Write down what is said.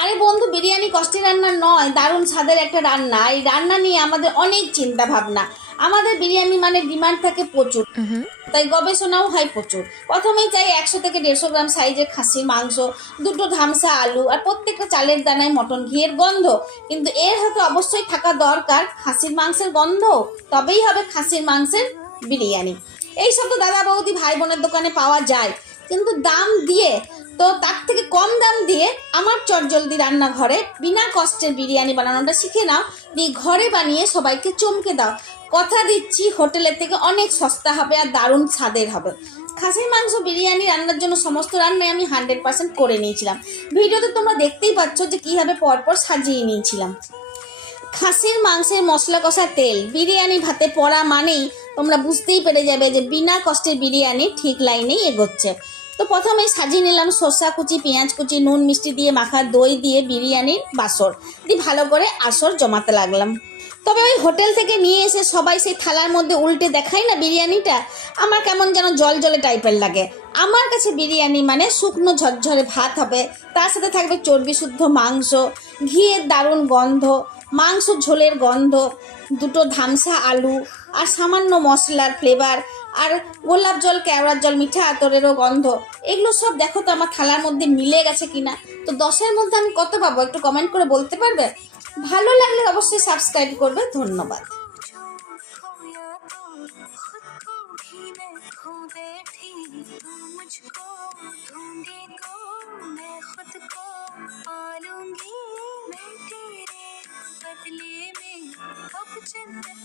আরে বন্ধু, বিরিয়ানি কষ্টের রান্না নয়, দারুণ স্বাদের একটা রান্না। এই রান্না নিয়ে আমাদের অনেক চিন্তা ভাবনা। আমাদের বিরিয়ানি মানে ডিমান্ড থাকে প্রচুর, হুম। তাই গবেষণাও হয় প্রচুর। প্রথমেই চাই 100 থেকে 150 গ্রাম সাইজের খাসির মাংস, দুটো ধামসা আলু, আর প্রত্যেকটা চালের দানায় মটন ঘিয়ের গন্ধ। কিন্তু এর সাথে অবশ্যই থাকা দরকার খাসির মাংসের গন্ধ, তবেই হবে খাসির মাংসের বিরিয়ানি। এইসব তো দাদা বৌদি ভাই বোনের দোকানে পাওয়া যায়, কিন্তু দাম দিয়ে, তো তার থেকে কম দাম দিয়ে আমার চটজলদি রান্নাঘরে বিনা কষ্টের বিরিয়ানি বানানোটা শিখে নাও, দিয়ে ঘরে বানিয়ে সবাইকে চমকে দাও। কথা দিচ্ছি হোটেলের থেকে অনেক সস্তা হবে আর দারুণ স্বাদের হবে। খাসির মাংস বিরিয়ানি রান্নার জন্য সমস্ত রান্নাই আমি 100% করে নিয়েছিলাম। ভিডিওতে তোমরা দেখতেই পাচ্ছ যে কীভাবে পরপর সাজিয়ে নিয়েছিলাম। খাসির মাংসের মশলা কষা তেল বিরিয়ানি ভাতে পড়া মানেই তোমরা বুঝতেই পেরে যাবে যে বিনা কষ্টের বিরিয়ানি ঠিক লাইনেই এগোচ্ছে। তো প্রথমেই সাজিয়ে নিলাম শসা কুচি, পেঁয়াজ কুচি, নুন মিষ্টি দিয়ে মাখা দই দিয়ে বিরিয়ানির বাসর দিয়ে ভালো করে আসর জমাতে লাগলাম। তবে ওই হোটেল থেকে নিয়ে এসে সবাই সেই থালার মধ্যে উল্টে দেখায় না বিরিয়ানিটা, আমার কেমন যেন জল জলে টাইপের লাগে। আমার কাছে বিরিয়ানি মানে শুকনো ঝরঝরে ভাত হবে, তার সাথে থাকবে চর্বি শুদ্ধ মাংস, ঘিয়ের দারুণ গন্ধ, মাংস ঝোলের গন্ধ, দুটো ধামসা আলু, আর সামান্য মশলার ফ্লেভার, আর গোলাপ জল, কেওড়ার জল, মিঠা আতরেরও গন্ধ। এগুলো সব দেখো তো আমার থালার মধ্যে মিলে গেছে কিনা। তো 10-এর মধ্যে আমি কত পাবো একটু কমেন্ট করে বলতে পারবে? ভালো লাগলে অবশ্যই সাবস্ক্রাইব করবে। ধন্যবাদ। बदले में अब जन्नत